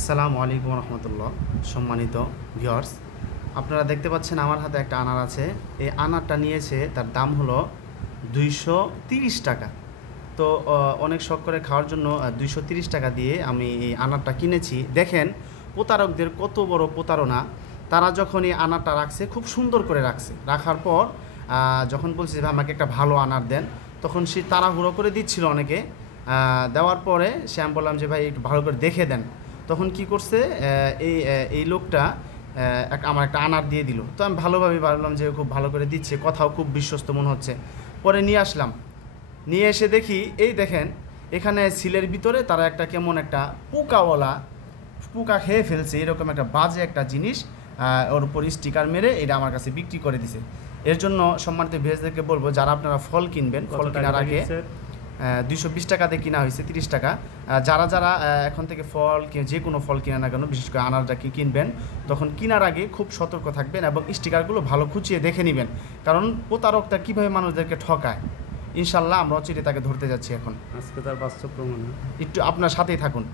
আসসালামু আলাইকুম রহমতুল্লাহ। সম্মানিত ভিউয়ার্স, আপনারা দেখতে পাচ্ছেন আমার হাতে একটা আনার আছে। এই আনারটা নিয়েছে, তার দাম হলো 230 টাকা। তো অনেক শখ করে খাওয়ার জন্য 230 টাকা দিয়ে আমি এই আনারটা কিনেছি। দেখেন প্রতারকদের কত বড় প্রতারণা। তারা যখন এই আনারটা রাখছে, খুব সুন্দর করে রাখছে, রাখার পর যখন বলছে যে আমাকে একটা ভালো আনার দেন, তখন সে তাড়াহুড়ো করে দিচ্ছিল অনেকে। দেওয়ার পরে সে আমি বললাম যে ভাই একটু ভালো করে দেখে দেন। তখন কি করছে, এই লোকটা আমার একটা আনার দিয়ে দিল। তো আমি ভালোভাবে ভাবলাম যে খুব ভালো করে দিচ্ছে, কথাও খুব বিশ্বস্ত মনে হচ্ছে। পরে নিয়ে আসলাম, নিয়ে এসে দেখি এই দেখেন এখানে সিলের ভিতরে তারা একটা কেমন একটা পোকাওয়ালা, পোকা খেয়ে ফেলছে এরকম একটা বাজে একটা জিনিস ওর উপর স্টিকার মেরে এটা আমার কাছে বিক্রি করে দিছে। এর জন্য সম্মানিত ভিউয়ারদেরকে বলবো, যারা আপনারা ফল কিনবেন, ফল কেনার আগে 220 টাকাতে কিনা হয়েছে 30 টাকা। যারা যারা এখন থেকে ফল যে কোনো ফল কিনে না কেন, বিশেষ করে আনারটা কিনবেন, তখন কেনার আগে খুব সতর্ক থাকবেন এবং স্টিকারগুলো ভালো খুঁচিয়ে দেখে নেবেন। কারণ প্রতারকটা কীভাবে মানুষদেরকে ঠকায়, ইনশাল্লাহ আমরা চিঠি তাকে ধরতে যাচ্ছি এখন। আজকে তার বাস্তব প্রমাণ। একটু আপনার সাথেই থাকুন।